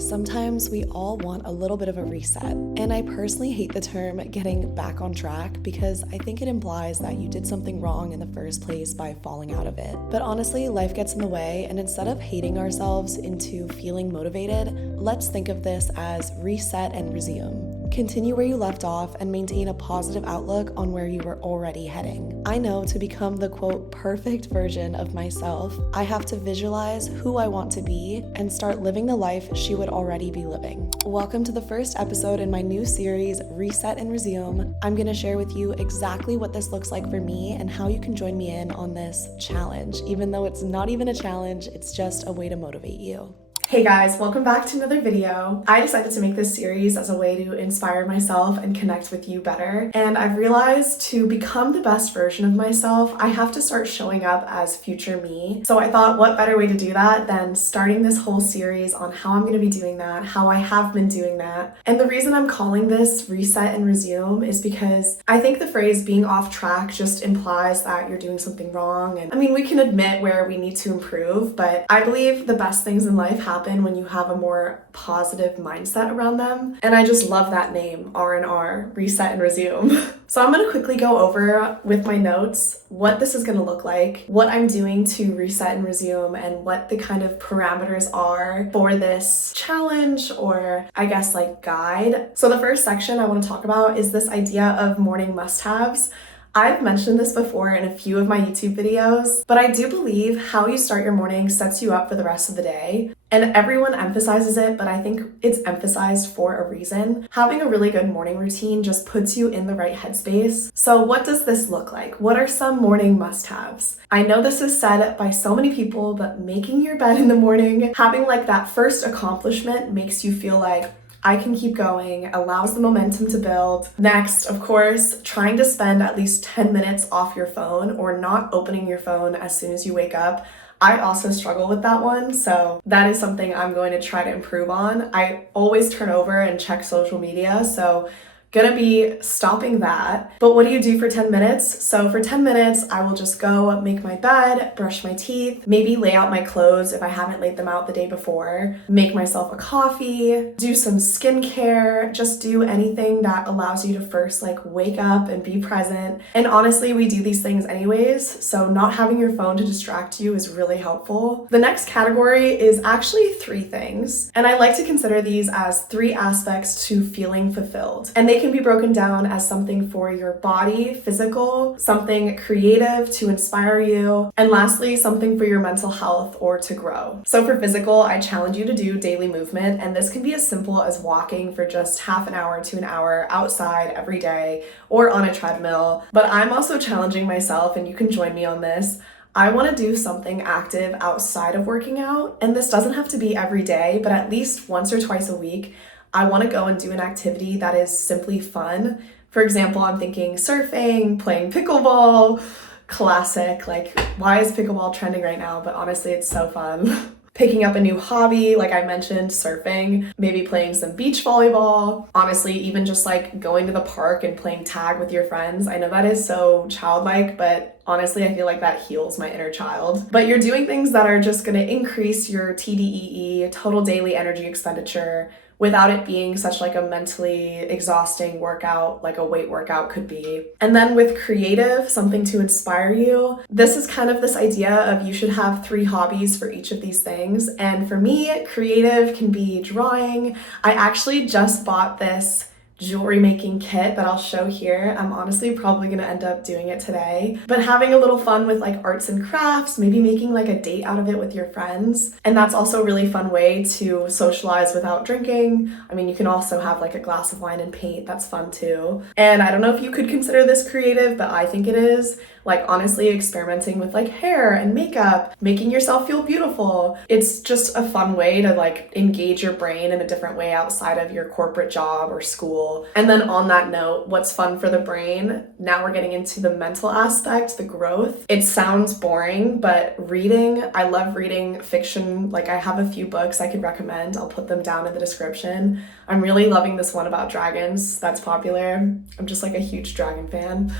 Sometimes we all want a little bit of a reset, and I personally hate the term getting back on track because I think it implies that you did something wrong in the first place by falling out of it. But honestly, life gets in the way, and instead of hating ourselves into feeling motivated, let's think of this as reset and resume. Continue where you left off and maintain a positive outlook on where you were already heading. I know to become the quote perfect version of myself, I have to visualize who I want to be and start living the life she would already be living. Welcome to the first episode in my new series, Reset and Resume. I'm going to share with you exactly what this looks like for me and how you can join me in on this challenge, even though it's not even a challenge, it's just a way to motivate you. Hey guys, welcome back to another video. I decided to make this series as a way to inspire myself and connect with you better. And I've realized to become the best version of myself, I have to start showing up as future me. So I thought, what better way to do that than starting this whole series on how I'm going to be doing that, how I have been doing that. And the reason I'm calling this Reset and Resume is because I think the phrase being off track just implies that you're doing something wrong. And I mean, we can admit where we need to improve, but I believe the best things in life happen when you have a more positive mindset around them. And I just love that name, R&R, Reset and Resume. So I'm going to quickly go over with my notes what this is going to look like, what I'm doing to reset and resume, and what the kind of parameters are for this challenge or I guess like guide. So the first section I want to talk about is this idea of morning must-haves. I've mentioned this before in a few of my YouTube videos, but I do believe how you start your morning sets you up for the rest of the day. And everyone emphasizes it, but I think it's emphasized for a reason. Having a really good morning routine just puts you in the right headspace. So what does this look like? What are some morning must-haves? I know this is said by so many people, but making your bed in the morning, having like that first accomplishment makes you feel like I can keep going, allows the momentum to build. Next, of course, trying to spend at least 10 minutes off your phone or not opening your phone as soon as you wake up. I also struggle with that one, so that is something I'm going to try to improve on. I always turn over and check social media, so gonna be stopping that. But what do you do for 10 minutes? So for 10 minutes, I will just go make my bed, brush my teeth, maybe lay out my clothes if I haven't laid them out the day before, make myself a coffee, do some skincare, just do anything that allows you to first like wake up and be present. And honestly, we do these things anyways, so not having your phone to distract you is really helpful. The next category is actually 3 things, and I like to consider these as 3 aspects to feeling fulfilled. And they can be broken down as something for your body, physical, something creative to inspire you, and lastly, something for your mental health or to grow. So for physical, I challenge you to do daily movement, and this can be as simple as walking for just half an hour to an hour outside every day or on a treadmill. But I'm also challenging myself, and you can join me on this. I want to do something active outside of working out, and this doesn't have to be every day, but at least once or twice a week. I want to go and do an activity that is simply fun. For example, I'm thinking surfing, playing pickleball, classic, like why is pickleball trending right now? But honestly, it's so fun. Picking up a new hobby, like I mentioned, surfing, maybe playing some beach volleyball. Honestly, even just like going to the park and playing tag with your friends. I know that is so childlike, but honestly, I feel like that heals my inner child. But you're doing things that are just going to increase your TDEE, total daily energy expenditure, without it being such like a mentally exhausting workout like a weight workout could be. And then with creative, something to inspire you. This is kind of this idea of you should have 3 hobbies for each of these things. And for me, creative can be drawing. I actually just bought this jewelry making kit that I'll show here. I'm honestly probably gonna end up doing it today, but having a little fun with like arts and crafts, maybe making like a date out of it with your friends. And that's also a really fun way to socialize without drinking. I mean, you can also have like a glass of wine and paint. That's fun too. And I don't know if you could consider this creative, but I think it is. Like honestly experimenting with like hair and makeup, making yourself feel beautiful. It's just a fun way to like engage your brain in a different way outside of your corporate job or school. And then on that note, what's fun for the brain? Now we're getting into the mental aspect, the growth. It sounds boring, but reading, I love reading fiction. Like I have a few books I could recommend. I'll put them down in the description. I'm really loving this one about dragons that's popular. I'm just like a huge dragon fan.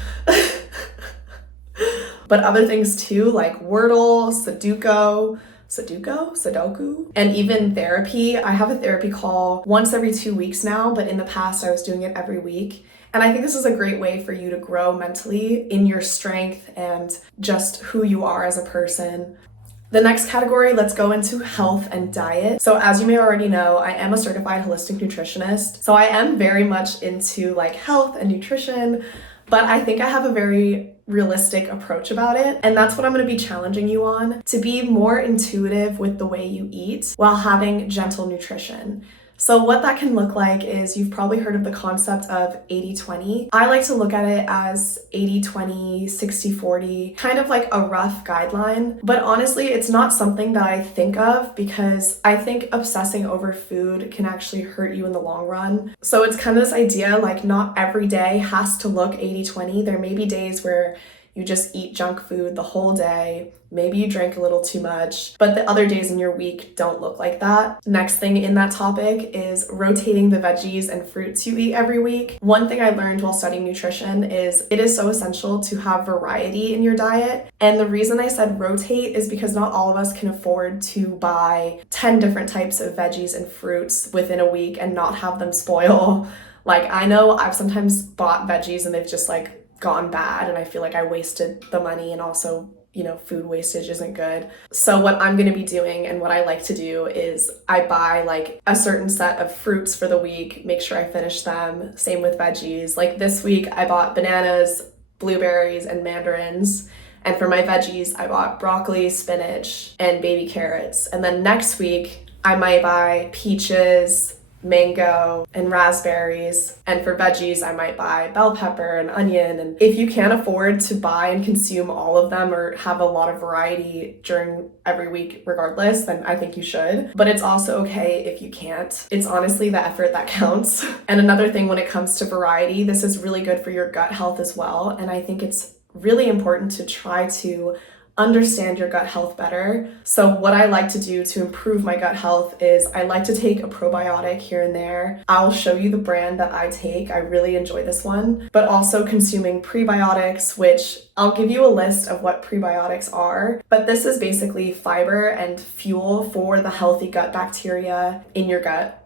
But other things too, like Wordle, Sudoku, Sudoku, and even therapy. I have a therapy call once every 2 weeks now, but in the past I was doing it every week. And I think this is a great way for you to grow mentally in your strength and just who you are as a person. The next category, let's go into health and diet. So as you may already know, I am a certified holistic nutritionist. So I am very much into like health and nutrition, but I think I have a very realistic approach about it. And that's what I'm going to be challenging you on, to be more intuitive with the way you eat while having gentle nutrition. So what that can look like is, you've probably heard of the concept of 80-20. I like to look at it as 80-20, 60-40, kind of like a rough guideline. But honestly, it's not something that I think of, because I think obsessing over food can actually hurt you in the long run. So it's kind of this idea like not every day has to look 80-20. There may be days where you just eat junk food the whole day. Maybe you drink a little too much, but the other days in your week don't look like that. Next thing in that topic is rotating the veggies and fruits you eat every week. One thing I learned while studying nutrition is it is so essential to have variety in your diet. And the reason I said rotate is because not all of us can afford to buy 10 different types of veggies and fruits within a week and not have them spoil. Like, I know I've sometimes bought veggies and they've just like gone bad, and I feel like I wasted the money, and also, you know, food wastage isn't good. So what I'm going to be doing, and what I like to do, is I buy like a certain set of fruits for the week, make sure I finish them. Same with veggies. Like this week I bought bananas, blueberries, and mandarins. And for my veggies, I bought broccoli, spinach, and baby carrots. And then next week I might buy peaches, mango, and raspberries. And for veggies, I might buy bell pepper and onion. And if you can't afford to buy and consume all of them, or have a lot of variety during every week regardless, then I think you should. But it's also okay if you can't. It's honestly the effort that counts. And another thing when it comes to variety, this is really good for your gut health as well. And I think it's really important to try to understand your gut health better. So what I like to do to improve my gut health is I like to take a probiotic here and there. I'll show you the brand that I take. I really enjoy this one. But also consuming prebiotics, which I'll give you a list of what prebiotics are. But this is basically fiber and fuel for the healthy gut bacteria in your gut.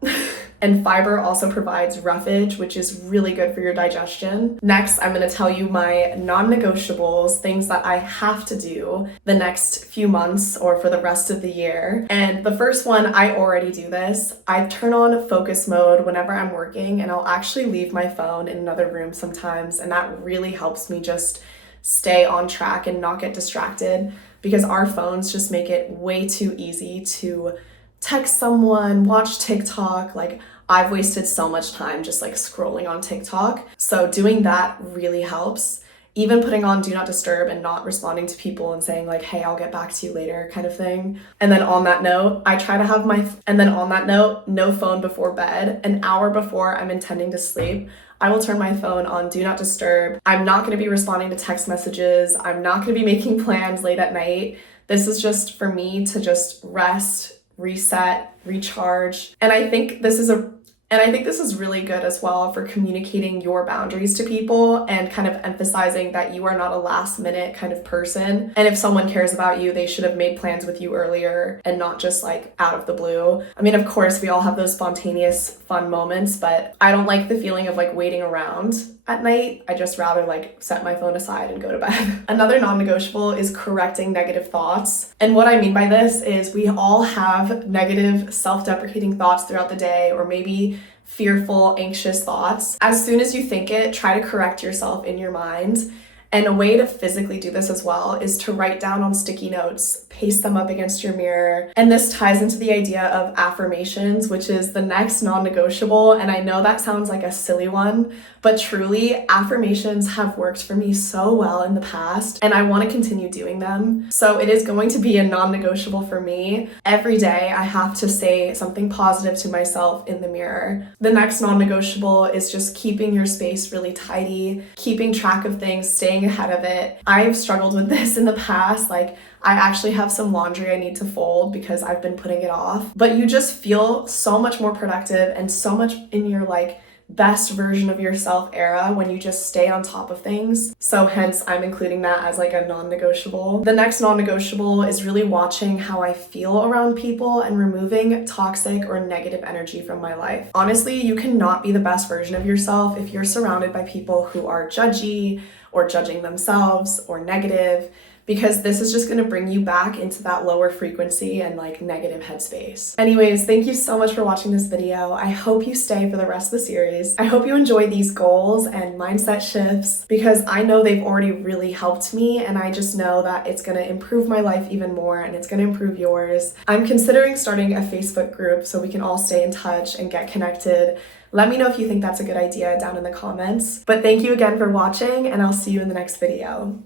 And fiber also provides roughage, which is really good for your digestion. Next, I'm going to tell you my non-negotiables, things that I have to do the next few months or for the rest of the year. And the first one, I already do this. I turn on focus mode whenever I'm working, and I'll actually leave my phone in another room sometimes. And that really helps me just stay on track and not get distracted, because our phones just make it way too easy to text someone, watch TikTok. Like, I've wasted so much time just like scrolling on TikTok. So doing that really helps. Even putting on do not disturb and not responding to people and saying like, hey, I'll get back to you later kind of thing. And then on that note, no phone before bed. An hour before I'm intending to sleep, I will turn my phone on do not disturb. I'm not going to be responding to text messages. I'm not going to be making plans late at night. This is just for me to just rest, reset, recharge. And I think this is really good as well for communicating your boundaries to people and kind of emphasizing that you are not a last minute kind of person. And if someone cares about you, they should have made plans with you earlier and not just like out of the blue. I mean, of course, we all have those spontaneous fun moments, but I don't like the feeling of like waiting around at night. I just rather like set my phone aside and go to bed. Another non-negotiable is correcting negative thoughts. And what I mean by this is we all have negative self-deprecating thoughts throughout the day, or maybe fearful, anxious thoughts. As soon as you think it, try to correct yourself in your mind. And a way to physically do this as well is to write down on sticky notes, paste them up against your mirror. And this ties into the idea of affirmations, which is the next non-negotiable. And I know that sounds like a silly one, but truly affirmations have worked for me so well in the past, and I want to continue doing them. So it is going to be a non-negotiable for me. Every day I have to say something positive to myself in the mirror. The next non-negotiable is just keeping your space really tidy, keeping track of things, staying ahead of it. I've struggled with this in the past. Like, I actually have some laundry I need to fold because I've been putting it off. But you just feel so much more productive and so much in your like best version of yourself era when you just stay on top of things. So hence I'm including that as like a non-negotiable. The next non-negotiable is really watching how I feel around people and removing toxic or negative energy from my life. Honestly, you cannot be the best version of yourself if you're surrounded by people who are judgy or judging themselves or negative, because this is just going to bring you back into that lower frequency and like negative headspace. Anyways, thank you so much for watching this video. I hope you stay for the rest of the series. I hope you enjoy these goals and mindset shifts because I know they've already really helped me, and I just know that it's going to improve my life even more and it's going to improve yours. I'm considering starting a Facebook group so we can all stay in touch and get connected. Let me know if you think that's a good idea down in the comments. But thank you again for watching, and I'll see you in the next video.